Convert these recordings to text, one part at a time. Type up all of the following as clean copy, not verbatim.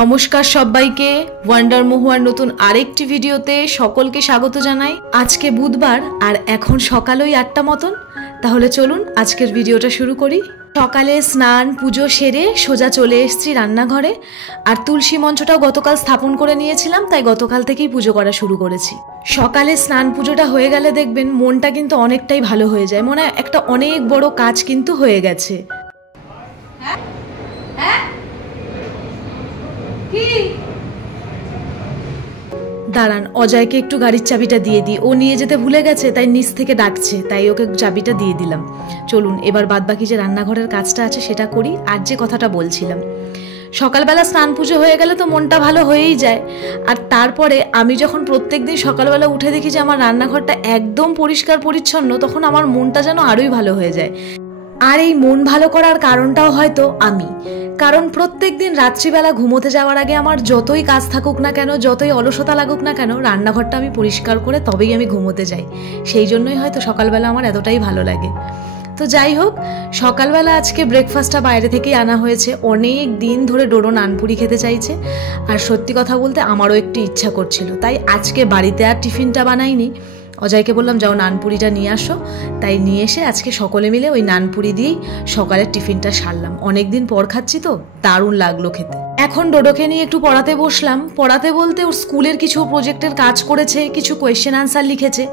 নমস্কার সবাইকে ওয়ান্ডার মহুয়ার নতুন আরেকটি ভিডিওতে সকলকে স্বাগত জানাই। আজকে বুধবার আর এখন সকাল ওই 8টা মতন। তাহলে চলুন আজকের ভিডিওটা শুরু করি। সকালে স্নান পুজো সেরে সোজা চলে এসেছি রান্নাঘরে। আর তুলসী মঞ্চটাও গতকাল স্থাপন করে নিয়েছিলাম, তাই গতকাল থেকেই পুজো করা শুরু করেছি। সকালে স্নান পুজোটা হয়ে গেলে দেখবেন মনটা কিন্তু অনেকটাই ভালো হয়ে যায়, মনে হয় একটা অনেক বড় কাজ কিন্তু হয়ে গেছে। দাঁড়ান, অজয়কে একটু গাড়ির চাবিটা দিয়ে দিই, ও নিয়ে যেতে ভুলে গেছে, তাই নিচ থেকে ডাকছে, তাই ওকে চাবিটা দিয়ে দিলাম। চলুন এবার বাদবাকি যে রান্নাঘরের কাজটা আছে সেটা করি। আর যে কথাটা বলছিলাম, সকালবেলা স্নান পুজো হয়ে গেলে তো মনটা ভালো হয়েই যায়। আর তারপরে আমি যখন প্রত্যেকদিন সকালবেলা উঠে দেখি যে আমার রান্নাঘরটা একদম পরিষ্কার পরিচ্ছন্ন, তখন আমার মনটা যেন আরোই ভালো হয়ে যায়। আর এই মন ভালো করার কারণটাও হয়তো আমি, কারণ প্রত্যেক দিন রাত্রিবেলা ঘুমোতে যাওয়ার আগে আমার যতই কাজ থাকুক না কেন, যতই অলসতা লাগুক না কেন, রান্নাঘরটা আমি পরিষ্কার করে তবেই আমি ঘুমোতে যাই। সেই জন্যই হয়তো সকালবেলা আমার এতটাই ভালো লাগে। তো যাই হোক, সকালবেলা আজকে ব্রেকফাস্টটা বাইরে থেকেই আনা হয়েছে। অনেক দিন ধরে ডোডো নানপুরি খেতে চাইছে, আর সত্যি কথা বলতে আমারও একটু ইচ্ছা করছিল, তাই আজকে বাড়িতে আর টিফিনটা বানাইনি। অজয়কে বললাম যাও নানপুরিটা নিয়ে আসো, তাই নিয়ে এসে আজকে সকলে মিলে ওই নানপুরি দিয়েই সকালের টিফিনটা সারলাম। অনেকদিন পর খাচ্ছি তো দারুণ লাগলো খেতে। এখন ডোডোকে নিয়ে একটু পড়াতে বসলাম। পড়াতে বলতে ওর স্কুলের কিছু প্রজেক্টের কাজ করেছে, কিছু কোয়েশ্চেন আনসার লিখেছে,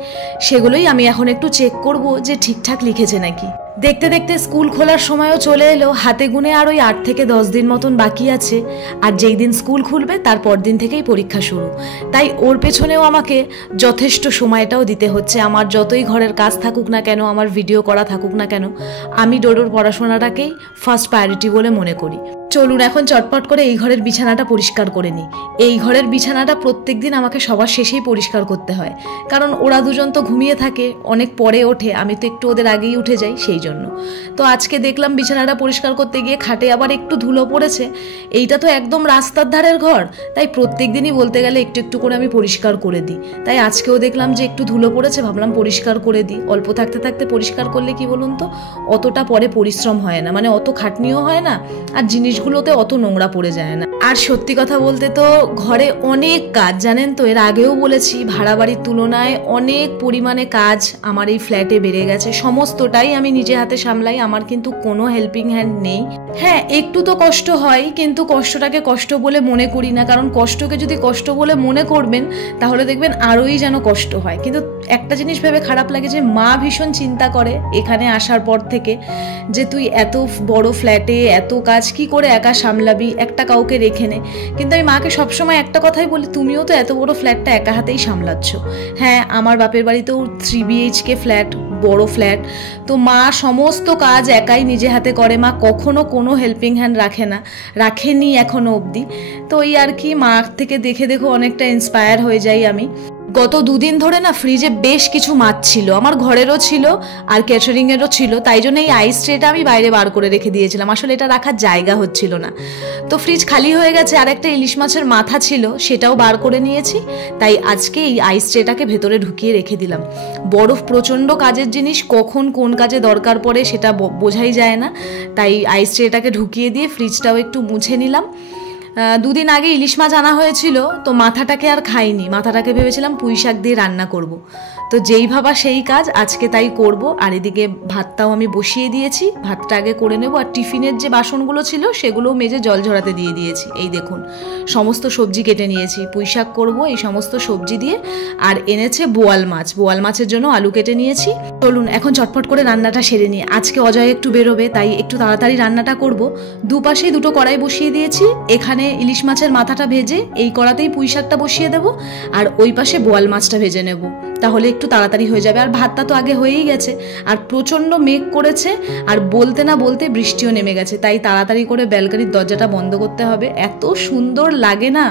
সেগুলোই আমি এখন একটু চেক করব যে ঠিকঠাক লিখেছে নাকি। দেখতে দেখতে স্কুল খোলার সময়ও চলে এলো। হাতে গুনে আর ওই 8 থেকে 10 দিন মতন বাকি আছে। আর যেই দিন স্কুল খুলবে তার পর দিন থেকেই পরীক্ষা শুরু, তাই ওর পেছনেও আমাকে যথেষ্ট সময়টাও দিতে হচ্ছে। আমার যতই ঘরের কাজ থাকুক না কেন, আমার ভিডিও করা থাকুক না কেন, আমি ডোডোর পড়াশোনাটাকেই ফার্স্ট প্রায়োরিটি বলে মনে করি। চলুন এখন চটপট করে এই ঘরের বিছানাটা পরিষ্কার করে নিই। এই ঘরের বিছানাটা প্রত্যেক দিন আমাকে সবার শেষেই পরিষ্কার করতে হয়, কারণ ওরা দুজন তো ঘুমিয়ে থাকে, অনেক পরে ওঠে, আমি তো একটু ওদের আগেই উঠে যাই, সেই জন্য। তো আজকে দেখলাম বিছানাটা পরিষ্কার করতে গিয়ে খাটে আবার একটু ধুলো পড়েছে। এইটা তো একদম রাস্তার ধারের ঘর, তাই প্রত্যেক দিনই বলতে গেলে একটু একটু করে আমি পরিষ্কার করে দিই। তাই আজকেও দেখলাম যে একটু ধুলো পড়েছে, ভাবলাম পরিষ্কার করে দিই। অল্প থাকতে থাকতে পরিষ্কার করলে কি বলুন তো, অতটা পরে পরিশ্রম হয় না, মানে অত খাটনিও হয় না, আর জিনিসগুলোতে অত নোংরা পড়ে যায় না। আর সত্যি কথা বলতে তো ঘরে অনেক কাজ, জানেন তো, এর আগেও বলেছি, ভাড়া বাড়ির তুলনায় অনেক পরিমাণে কাজ আমার এই ফ্ল্যাটে বেড়ে গেছে। সমস্তটাই আমি নিজে হাতে সামলাই, আমার কিন্তু কোনো হেল্পিং হ্যান্ড নেই। হ্যাঁ, একটু তো কষ্ট হয়, কিন্তু কষ্টটাকে কষ্ট বলে মনে করি না, কারণ কষ্টকে যদি কষ্ট বলে মনে করবেন তাহলে দেখবেন আরোই যেন কষ্ট হয়। কিন্তু একটা জিনিস ভেবে খারাপ লাগে যে মা ভীষণ চিন্তা করে এখানে আসার পর থেকে, যে তুই এত বড় ফ্ল্যাটে এত কাজ কি করে একা সামলাবি, একটা কাউকে রেখে নে। কিন্তু আমি মাকে সবসময় একটা কথাই বলি, তুমিও তো এত বড় ফ্ল্যাটটা একা হাতেই সামলাচ্ছ। হ্যাঁ, আমার বাপের বাড়িতেও 3 BHK ফ্ল্যাট, বড় ফ্ল্যাট, তো মা সমস্ত কাজ একাই নিজে হাতে করে। মা কখনো কোনো হেল্পিং হ্যান্ড রাখেনি এখনো অবধি। তো এই আর কি, মার থেকে দেখে অনেকটা ইন্সপায়ার হয়ে যাই আমি। গত 2 দিন ধরে না ফ্রিজে বেশ কিছু মাছ ছিল, আমার ঘরেরও ছিল আর ক্যাটারিংয়েরও ছিল, তাই জন্য এই আইস ট্রেটা আমি বাইরে বার করে রেখে দিয়েছিলাম। আসলে এটা রাখার জায়গা হচ্ছিল না, তো ফ্রিজ খালি হয়ে গেছে। আর একটা ইলিশ মাছের মাথা ছিল, সেটাও বার করে নিয়েছি, তাই আজকে এই আইস ট্রেটাকে ভেতরে ঢুকিয়ে রেখে দিলাম। বরফ প্রচণ্ড কাজের জিনিস, কখন কোন কাজে দরকার পড়ে সেটা বোঝাই যায় না, তাই আইস ট্রেটাকে ঢুকিয়ে দিয়ে ফ্রিজটাও একটু মুছে নিলাম। 2 দিন আগে ইলিশ মাছ আনা হয়েছিল, তো মাথাটাকে আর খাইনি। মাথাটাকে ভেবেছিলাম পুঁই শাক দিয়ে রান্না করব, তো যেই ভাবা সেই কাজ, আজকে তাই করব। আর এদিকে ভাতটাও আমি বসিয়ে দিয়েছি, ভাতটা আগে করে নেব। আর টিফিনের যে বাসনগুলো ছিল সেগুলোও মেজে জল ঝরাতে দিয়ে দিয়েছি। এই দেখুন, সমস্ত সবজি কেটে নিয়েছি, পুঁই শাক করব এই সমস্ত সবজি দিয়ে। আর এনেছে বোয়াল মাছ, বোয়াল মাছের জন্য আলু কেটে নিয়েছি। চলুন এখন চটপট করে রান্নাটা সেরে নিই। আজকে অজয় একটু বেরোবে, তাই একটু তাড়াতাড়ি রান্নাটা করব। দুপাশেই 2টো কড়াই বসিয়ে দিয়েছি। এখানে ইলিশ মাছের মাথাটা ভেজে এই কড়াতেই পুঁই শাকটা বসিয়ে দেবো, আর ওই পাশে বোয়াল মাছটা ভেজে নেব, তাহলে একটু তাড়াতাড়ি হয়ে যাবে। আর ভাতটা তো আগে হয়েই গেছে, আর প্রচণ্ড মেঘ করেছে, আর বলতে না বলতে বৃষ্টিও নেমে গেছে, তাই তাড়াতাড়ি করে ব্যালকনির দরজাটা বন্ধ করতে হবে। এত সুন্দর লাগে না,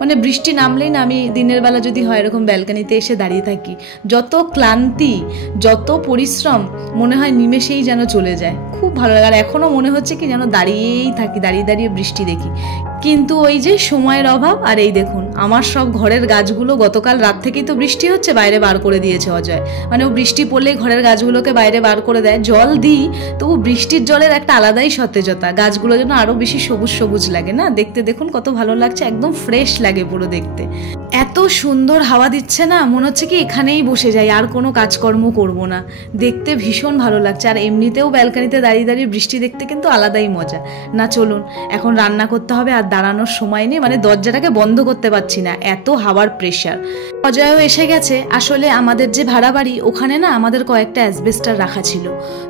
মানে বৃষ্টি নামলেই না, আমি দিনের বেলা যদি হয় এরকম ব্যালকনিতে এসে দাঁড়িয়ে থাকি, যত ক্লান্তি যত পরিশ্রম মনে হয় নিমেষেই যেন চলে যায়, খুব ভালো লাগে। আর এখনও মনে হচ্ছে কি যেন দাঁড়িয়েই থাকি, দাঁড়িয়ে দাঁড়িয়ে বৃষ্টি দেখি। কিন্তু ওই যে সময়ের অভাব। আর এই দেখুন আমার সব ঘরের গাছগুলো গতকাল রাত থেকেই তো বৃষ্টি হচ্ছে, বাইরে বার করে দিয়েছে অজয়। মানে ও বৃষ্টি পড়লেই ঘরের গাছগুলোকে বাইরে বার করে দেয়। জল দিই, তবু বৃষ্টির জলের একটা আলাদাই সতেজতা, গাছগুলো যেন আরো বেশি সবুজ সবুজ লাগে না দেখতে। দেখুন কত ভালো লাগছে, একদম ফ্রেশ লাগে পুরো দেখতে। এত সুন্দর হাওয়া দিচ্ছে না, মনে হচ্ছে কি এখানেই বসে যাই, আর কোনো কাজকর্ম করব না। দেখতে ভীষণ ভালো লাগছে। আর এমনিতেও ব্যালকানিতে দাঁড়িয়ে দাঁড়িয়ে বৃষ্টি দেখতে কিন্তু আলাদাই মজা। না চলুন এখন রান্না করতে হবে, আর দাঁড়ানোর সময় নেই, মানে দরজাটাকে বন্ধ করতে পারছি না, এত হাওয়ার প্রেশার। অজয়ও এসে গেছে। আসলে আমাদের যে ভাড়া বাড়ি ওখানে না আমাদের কয়েকটা অ্যাসবেস্টার রাখা ছিল,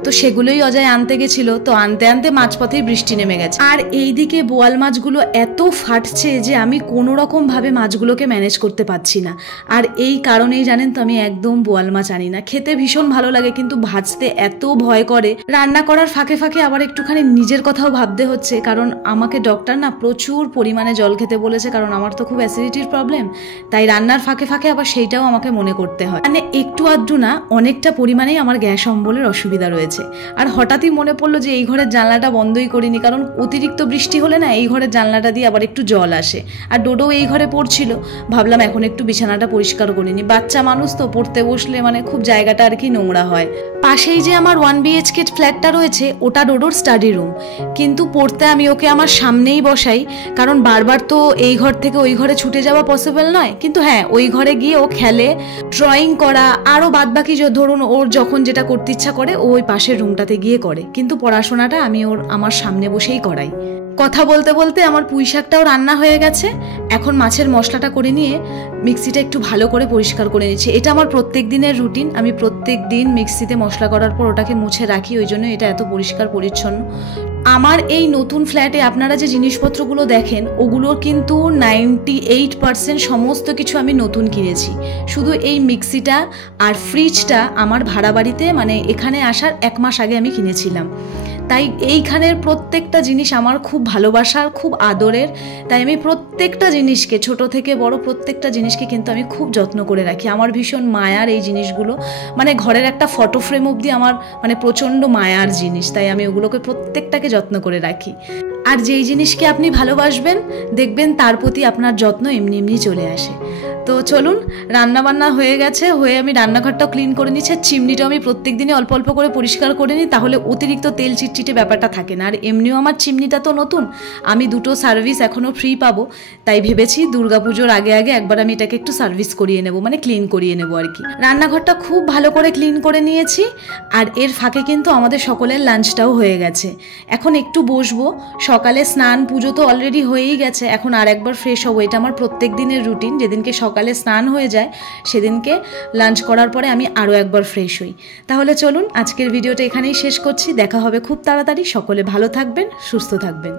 তো সেগুলোই অজয় আনতে গেছিল। তো আনতে আনতে মাঝপথেই বৃষ্টি নেমে গেছে। আর এইদিকে বোয়াল মাছগুলো এত ফাটছে যে আমি কোনো রকম ভাবে মাছগুলোকে ম্যানেজ করতে পারছি না। আর এই কারণেই জানেন তো আমি একদম বোয়াল মাছ আনি না। খেতে ভীষণ ভালো লাগে কিন্তু ভাজতে এত ভয় করে। রান্না করার ফাঁকে ফাঁকে আবার একটুখানি নিজের কথাও ভাবতে হচ্ছে, কারণ আমাকে ডক্টর না প্রচুর পরিমাণে জল খেতে বলেছে, কারণ আমার তো খুব অ্যাসিডিটির প্রবলেম। তাই রান্নার ফাঁকে ফাঁকে আবার সেইটাও আমাকে মনে করতে হয়। মানে একটু আধটু না, অনেকটা পরিমাণেই আমার গ্যাস অম্বলের অসুবিধা রয়েছে। আর হঠাৎই মনে পড়লো যে এই ঘরের জানলাটা বন্ধই করিনি, কারণ অতিরিক্ত বৃষ্টি হলে না এই ঘরের জানলাটা দিয়ে আবার একটু জল আসে। আর ডোডো এই ঘরে পড়ছিল, ভাবলাম এখন একটু বিছানাটা পরিষ্কার করিনি। বাচ্চা মানুষ তো, পড়তে বসলে মানে খুব জায়গাটা আর কি নোংরা হয়। পাশেই যে আমার 1 BHK ফ্ল্যাটটা রয়েছে ওটা ডোডোর স্টাডি রুম, কিন্তু পড়তে আমি ওকে আমার সামনেই বসাই, কারণ বারবার তো এই ঘর থেকে ওই ঘরে ছুটে যাওয়া পসিবল নয়। কিন্তু হ্যাঁ, ওই ঘরে গিয়ে ও খেলে, ড্রয়িং করা, আরও বাদবাকি ধরুন ওর যখন যেটা করতে ইচ্ছা করে ও ওই পাশের রুমটাতে গিয়ে করে, কিন্তু পড়াশোনাটা আমি আমার সামনে বসেই করাই। কথা বলতে বলতে আমার পুঁই শাকটাও রান্না হয়ে গেছে। এখন মাছের মশলাটা করে নিয়ে মিক্সিটা একটু ভালো করে পরিষ্কার করে নিচ্ছি। এটা আমার প্রত্যেক দিনের রুটিন, আমি প্রত্যেক দিন মিক্সিতে মশলা করার পর ওটাকে মুছে রাখি, ওই জন্য এটা এত পরিষ্কার পরিচ্ছন্ন। আমার এই নতুন ফ্ল্যাটে আপনারা যে জিনিসপত্রগুলো দেখেন ওগুলোর কিন্তু 98% সমস্ত কিছু আমি নতুন কিনেছি। শুধু এই মিক্সিটা আর ফ্রিজটা আমার ভাড়া বাড়িতে মানে এখানে আসার 1 মাস আগে আমি কিনেছিলাম। তাই এইখানের প্রত্যেকটা জিনিস আমার খুব ভালোবাসার, খুব আদরের। তাই আমি প্রত্যেকটা জিনিসকে, ছোট থেকে বড় প্রত্যেকটা জিনিসকে কিন্তু আমি খুব যত্ন করে রাখি। আমার ভীষণ মায়ার এই জিনিসগুলো, মানে ঘরের একটা ফটো ফ্রেম অবধি আমার মানে প্রচণ্ড মায়ার জিনিস, তাই আমি ওগুলোকে প্রত্যেকটাকে যত্ন করে রাখি। আর যেই জিনিসকে আপনি ভালোবাসবেন দেখবেন তার প্রতি আপনার যত্ন এমনি এমনি চলে আসে। তো চলুন, রান্নাবান্না হয়ে গেছে, হয়ে আমি রান্নাঘরটাও ক্লিন করে নিচ্ছি। চিমনিটাও আমি প্রত্যেক দিনই অল্প অল্প করে পরিষ্কার করে নিই, তাহলে অতিরিক্ত তেল চিটচিটে ব্যাপারটা থাকে না। আর এমনিও আমার চিমনিটা তো নতুন, আমি 2টো সার্ভিস এখনও ফ্রি পাবো, তাই ভেবেছি দুর্গাপুজোর আগে আগে একবার আমি এটাকে একটু সার্ভিস করিয়ে নেব, মানে ক্লিন করিয়ে নেব আর কি। রান্নাঘরটা খুব ভালো করে ক্লিন করে নিয়েছি। আর এর ফাঁকে কিন্তু আমাদের সকলের লাঞ্চটাও হয়ে গেছে। এখন একটু বসবো, সকালে স্নান পুজো তো অলরেডি হয়েই গেছে, এখন আর একবার ফ্রেশ হবো। এটা আমার প্রত্যেক দিনের রুটিন, যেদিনকে সকালে স্নান হয়ে যায় সেদিনকে লাঞ্চ করার পরে আমি আরও একবার ফ্রেশ হই। তাহলে চলুন আজকের ভিডিওটা এখানেই শেষ করছি, দেখা হবে খুব তাড়াতাড়ি। সকলে ভালো থাকবেন, সুস্থ থাকবেন।